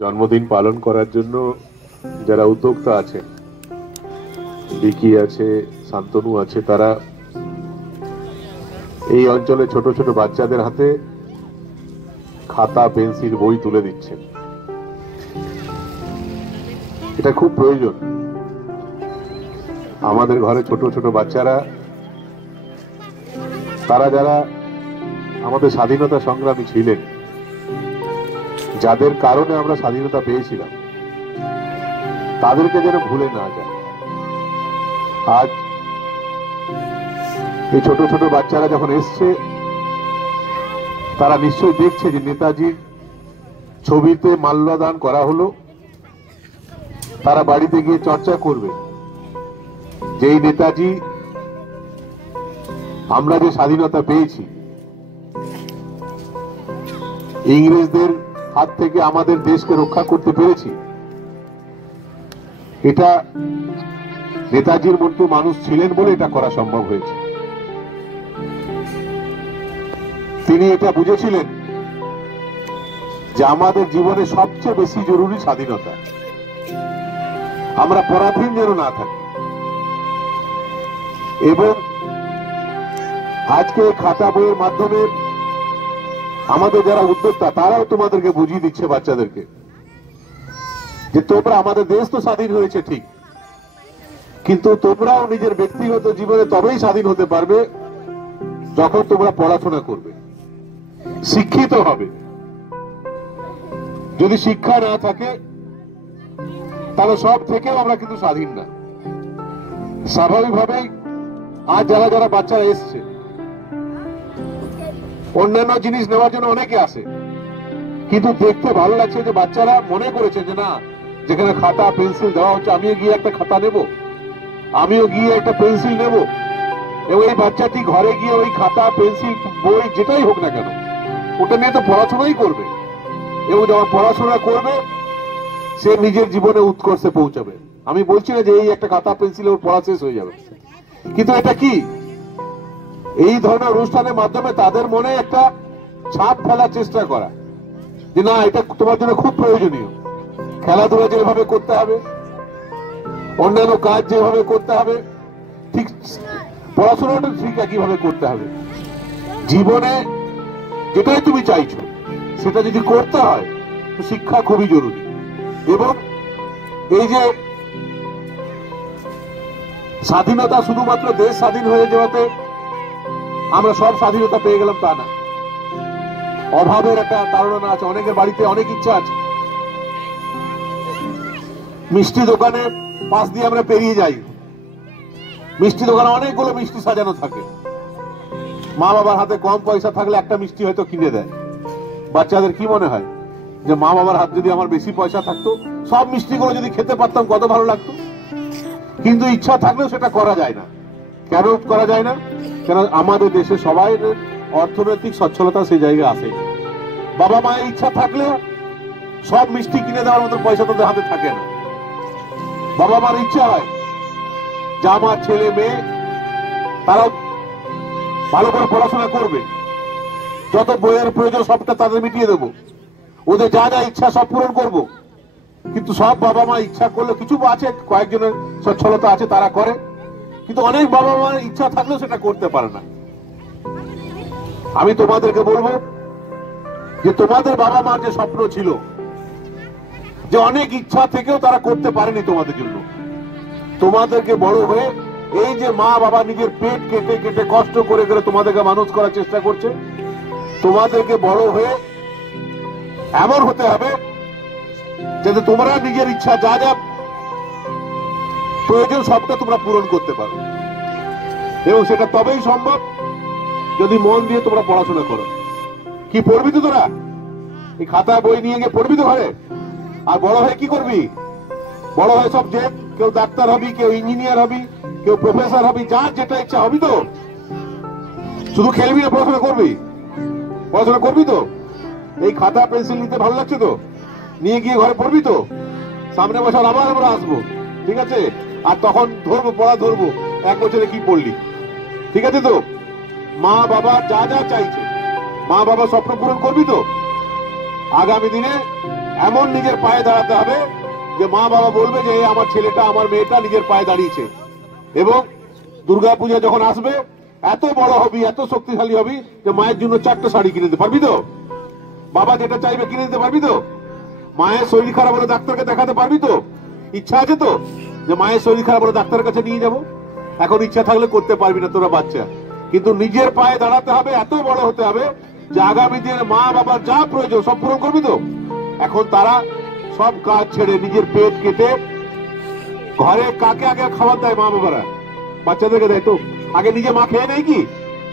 জন্মদিন পালন করার জন্য যারা উদ্যোক্তা আছেন, ডিকি আছে, শান্তনু আছে, তারা এই অঞ্চলে ছোট ছোট বাচ্চাদের হাতে খাতা, পেন্সিল, বই তুলে দিচ্ছেন। এটা খুব প্রয়োজন। আমাদের ঘরে ছোট ছোট বাচ্চারা, তারা যারা আমাদের স্বাধীনতা সংগ্রামী ছিলেন, যাদের কারণে আমরা স্বাধীনতা পেয়েছিলাম, তাদেরকে যেন ভুলে না যায়। আজ এই ছোট ছোট বাচ্চারা যখন এসছে, তারা নিশ্চয়ই দেখছে যে নেতাজির ছবিতে মাল্যদান করা হলো। তারা বাড়িতে গিয়ে চর্চা করবে যে এই নেতাজি, আমরা যে স্বাধীনতা পেয়েছি, ইংরেজদের হাত থেকে আমাদের দেশকে রক্ষা করতে পেরেছি, এটা নেতাজির মতো মানুষ ছিলেন বলে এটা করা সম্ভব হয়েছে। তিনি এটা বুঝেছিলেন যে আমাদের জীবনে সবচেয়ে বেশি জরুরি স্বাধীনতা, আমরা পরাধীন যেন না থাকি। এবং আজকে খাতা বইয়ের মাধ্যমে আমাদের যারা উদ্যোক্তা, তারাও তোমাদেরকে বুঝিয়ে দিচ্ছে, বাচ্চাদেরকে, যে তোমরা, আমাদের দেশ তো স্বাধীন হয়েছে ঠিক, কিন্তু তোমরাও নিজের ব্যক্তিগত জীবনে তবেই স্বাধীন হতে পারবে যখন তোমরা পড়াশোনা করবে, শিক্ষিত হবে। যদি শিক্ষা না থাকে, তাহলে সব থেকেও আমরা কিন্তু স্বাধীন না। স্বাভাবিকভাবেই আজ যারা যারা বাচ্চারা এসছে, অন্যান্য জিনিস নেওয়ার জন্য অনেকে আসে, কিন্তু দেখতে ভালো লাগছে যে বাচ্চারা মনে করেছে যে না, যেখানে খাতা পেন্সিল দেওয়া হচ্ছে, আমিও গিয়ে একটা খাতা নেব, আমিও গিয়ে একটা পেন্সিল নেব। এবং এই বাচ্চাটি ঘরে গিয়ে ওই খাতা, পেন্সিল, বই যেটাই হোক না কেন, ওটা নিয়ে তো পড়াশোনাই করবে। এবং যখন পড়াশোনা করবে, সে নিজের জীবনে উৎকর্ষে পৌঁছাবে। আমি বলছি না যে এই একটা খাতা পেন্সিল ওর পড়া শেষ হয়ে যাবে, কিন্তু এটা কি, এই ধরনের অনুষ্ঠানের মাধ্যমে তাদের মনে একটা ছাপ ফেলার চেষ্টা করা যে না, এটা তোমার জন্য খুব প্রয়োজনীয়। খেলাধুলা যেভাবে করতে হবে, অন্যান্য কাজ যেভাবে করতে হবে, ঠিক পড়াশোনাটা ঠিক একইভাবে করতে হবে। জীবনে যেটাই তুমি চাইছো, সেটা যদি করতে হয়, তো শিক্ষা খুবই জরুরি। এবং এই যে স্বাধীনতা, শুধুমাত্র দেশ স্বাধীন হয়ে যাওয়াতে আমরা সব স্বাধীনতা পেয়ে গেলাম তা না। অভাবের একটা ধারণা আছে, অনেকের বাড়িতে অনেক ইচ্ছা আছে। মিষ্টি দোকানে পাশ দিয়ে আমরা পেরিয়ে যাই, মিষ্টি দোকানে অনেকগুলো মিষ্টি সাজানো থাকে। মা বাবার হাতে কম পয়সা থাকলে একটা মিষ্টি হয়তো কিনে দেয়। বাচ্চাদের কি মনে হয় যে মা বাবার হাতে যদি আমার বেশি পয়সা থাকতো, সব মিষ্টিগুলো যদি খেতে পারতাম, কত ভালো লাগতো। কিন্তু ইচ্ছা থাকলেও সেটা করা যায় না। কেন করা যায় না? কেন আমাদের দেশে সবাই অর্থনৈতিক সচ্ছলতা সেই জায়গায় আসে। বাবা মায়ের ইচ্ছা থাকলেও সব মিষ্টি কিনে দেওয়ার মতো পয়সা তাদের হাতে থাকে না। বাবা মার ইচ্ছা হয় যে আমার ছেলে মেয়ে তারা ভালো করে পড়াশোনা করবে, যত বইয়ের প্রয়োজন সবটা তাদের মিটিয়ে দেবো, ওদের যা যা ইচ্ছা সব পূরণ করব। কিন্তু সব বাবা মা ইচ্ছা করলে, কিছু আছে কয়েকজনের সচ্ছলতা আছে তারা করে, কিন্তু অনেক বাবা মার ইচ্ছা থাকলেও সেটা করতে পারে না। আমি তোমাদেরকে বলবো যে তোমাদের বাবা মার যে স্বপ্ন ছিল, যে অনেক ইচ্ছা থেকেও তারা করতে পারেনি তোমাদের জন্য, তোমাদেরকে বড় হয়ে এই যে মা বাবা নিজের পেট কেটে কেটে কষ্ট করে করে তোমাদেরকে মানুষ করার চেষ্টা করছে, তোমাদেরকে বড় হয়ে এমন হতে হবে যাতে তোমরা নিজের ইচ্ছা যা যা প্রয়োজন সবটা তোমরা পূরণ করতে পারো। এবং সেটা তবেই সম্ভব যদি মন দিয়ে তোমরা পড়াশোনা করো। কি পড়বি তো তোরা? এই খাতা বই নিয়ে গিয়ে পড়বি তো ঘরে? আর বড় হয়ে কি করবি? বড় হয়ে সব যে কেউ ডাক্তার হবি, কেউ ইঞ্জিনিয়ার হবি, কেউ প্রফেসর হবি, যার যেটা ইচ্ছা হবি তো। শুধু খেলবি না, পড়াশোনা করবি? পড়াশোনা করবি তো? এই খাতা পেন্সিল নিতে ভালো লাগছে তো? নিয়ে গিয়ে ঘরে পড়বি তো? সামনে বছর আবার আমরা আসবো, ঠিক আছে? আর তখন ধরবো, পড়া ধরবো, 1 বছরে কি পড়লি, ঠিক আছে তো? মা বাবা যা যা চাইছে, মা বাবা স্বপ্ন পূরণ করবি তো? আগামী দিনে এমন নিজের পায়ে দাঁড়াতে হবে যে মা বাবা বলবে যে আমার ছেলেটা আমার মেয়েটা নিজের পায়ে দাঁড়িয়েছে। এবং দুর্গাপূজা যখন আসবে এত বড় হবি, এত শক্তিশালী হবি যে মায়ের জন্য 4টা শাড়ি কিনে দিতে পারবি তো? বাবা যেটা চাইবে কিনে দিতে পারবি তো? মায়ের শরীর খারাপ হলে ডাক্তারকে দেখাতে পারবি তো? ইচ্ছা আছে তো যে মায়ের শরীর খারাপ হলে ডাক্তারের কাছে নিয়ে যাব? এখন ইচ্ছা থাকলে করতে পারবি না, তোরা বাচ্চা। কিন্তু নিজের পায়ে দাঁড়াতে হবে, এত বড় হতে হবে যে আগামী দিনে মা বাবার যা প্রয়োজন সব পূরণ করবি তো? এখন তারা সব কাজ ছেড়ে নিজের পেট কেটে ঘরে কাকে আগে খাবার দেয়? মা বাবারা বাচ্চাদেরকে দেয় তো? আগে নিজে মা খেয়ে নেয় কি?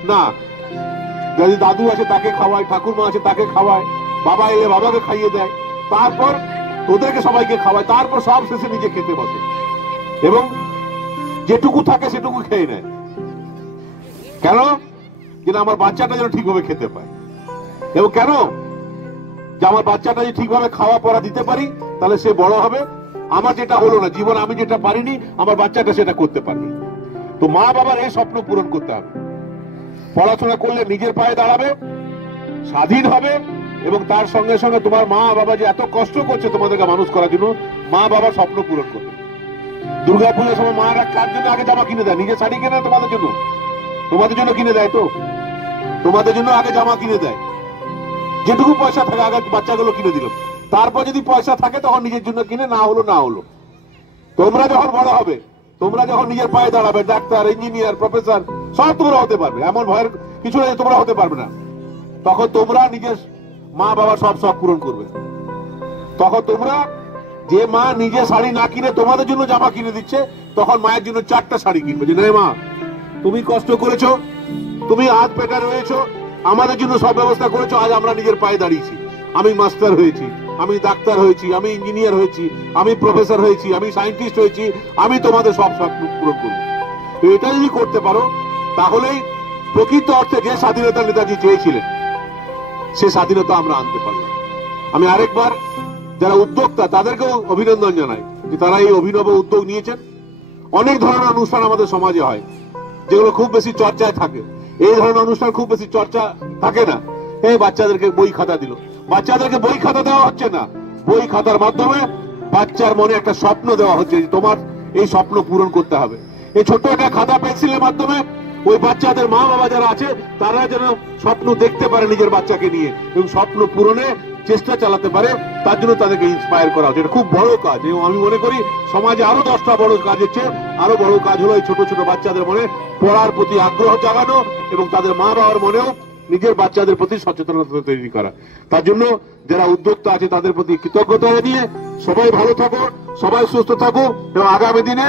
না, যদি দাদু আছে তাকে খাওয়ায়, ঠাকুরমা আছে তাকে খাওয়ায়, বাবা এলে বাবাকে খাইয়ে দেয়, তারপর তোদেরকে সবাইকে খাওয়ায়, তারপর সব শেষে নিজে খেতে বসে এবং যেটুকু থাকে সেটুকু খেয়ে নেয়। কেন? যেন আমার বাচ্চাটা যেন ঠিকভাবে খেতে পায়। এবং কেন? যে আমার বাচ্চাটা যদি ঠিকভাবে খাওয়া পড়া দিতে পারি তাহলে সে বড় হবে, আমার যেটা হলো না জীবন, আমি যেটা পারিনি আমার বাচ্চাটা সেটা করতে পারবে। তো মা বাবার এই স্বপ্ন পূরণ করতে হবে। পড়াশোনা করলে নিজের পায়ে দাঁড়াবে, স্বাধীন হবে এবং তার সঙ্গে সঙ্গে তোমার মা বাবা যে এত কষ্ট করছে তোমাদেরকে মানুষ করার জন্য, মা বাবার স্বপ্ন পূরণ করবে। দুর্গাপূজার সময় মারা কার জন্য আগে জামা কিনে দেয়? নিজের শাড়ি কিনে তোমাদের জন্য? তোমাদের জন্য কিনে দেয় তো? তোমাদের জন্য আগে জামা কিনে দেয়, যেটুকু পয়সা থাকে আগে বাচ্চাগুলো কিনে দিল, তারপর যদি পয়সা থাকে তখন নিজের জন্য কিনে, না হলো না হলো। তোমরা যখন বড় হবে, তোমরা যখন নিজের পায়ে দাঁড়াবে, ডাক্তার, ইঞ্জিনিয়ার, প্রফেসর সব তোমরা হতে পারবে, এমন ভয়ের কিছু নেই তোমরা হতে পারবে না। তখন তোমরা নিজের মা বাবার সব শখ পূরণ করবে। তখন তোমরা যে মা নিজে শাড়ি না কিনে তোমাদের জন্য জামা কিনে দিচ্ছে, তখন মায়ের জন্য 4টা শাড়ি কিনবে যে না মা তুমি কষ্ট করেছো, তুমি হাত পেটা রয়েছো, আমাদের জন্য সব ব্যবস্থা করেছো, আজ আমরা নিজের পায়ে দাঁড়িয়েছি। আমি মাস্টার হয়েছি, আমি ডাক্তার হয়েছি, আমি ইঞ্জিনিয়ার হয়েছি, আমি প্রফেসর হয়েছি, আমি সায়েন্টিস্ট হয়েছি, আমি তোমাদের সব স্বপ্ন পূরণ করবো। এটা যদি করতে পারো তাহলেই প্রকৃত অর্থে যে স্বাধীনতা নেতাজি চেয়েছিলেন সে স্বাধীনতা আমরা আনতে পারলাম। আমি আরেকবার যারা উদ্যোক্তা তাদেরকেও অভিনন্দন জানাই যে তারা এই অভিনব উদ্যোগ নিয়েছেন। অনেক ধরনের অনুষ্ঠান আমাদের সমাজে হয় যেগুলো খুব বেশি চর্চায় থাকে, এই ধরনের অনুষ্ঠান খুব বেশি চর্চা থাকে না। এই বাচ্চাদেরকে বই খাতা দিল, বাচ্চাদেরকে বই খাতা দেওয়া হচ্ছে না, বই খাতার মাধ্যমে বাচ্চার মনে একটা স্বপ্ন দেওয়া হচ্ছে যে তোমার এই স্বপ্ন পূরণ করতে হবে। এই ছোট্ট একটা খাতা পেন্সিলের মাধ্যমে ওই বাচ্চাদের মা বাবা যারা আছে তারা যেন স্বপ্ন দেখতে পারে নিজের বাচ্চাকে নিয়ে এবং স্বপ্ন পূরণে চেষ্টা চালাতে পারে, তার জন্য তাদেরকে ইন্সপায়ার করা হচ্ছে। এটা খুব বড় কাজ এবং আমি মনে করি সমাজে আরো 10টা বড় কাজ হচ্ছে। আরো বড় কাজ হলো এই ছোট ছোট বাচ্চাদের মনে পড়ার প্রতি আগ্রহ জাগানো এবং তাদের মা বাবার মনেও নিজের বাচ্চাদের প্রতি সচেতনতা তৈরি করা। তার জন্য যারা উদ্যোক্তা আছে তাদের প্রতি কৃতজ্ঞতা জানিয়ে সবাই ভালো থাকো, সবাই সুস্থ থাকো এবং আগামী দিনে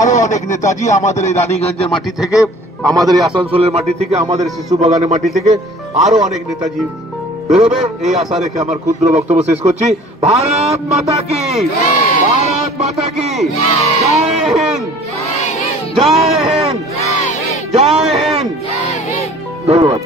আরো অনেক নেতাজি আমাদের এই রানীগঞ্জের মাটি থেকে, আমাদের এই আসানসোলের মাটি থেকে, আমাদের শিশু বাগানের মাটি থেকে আরো অনেক নেতাজি বেরোবে, এই আশা রেখে আমার ক্ষুদ্র বক্তব্য শেষ করছি। ভারত মাতা কি, ভারত মাতা কি জয় হিন্দ, জয় হিন্দ, জয় হিন্দ। ধন্যবাদ।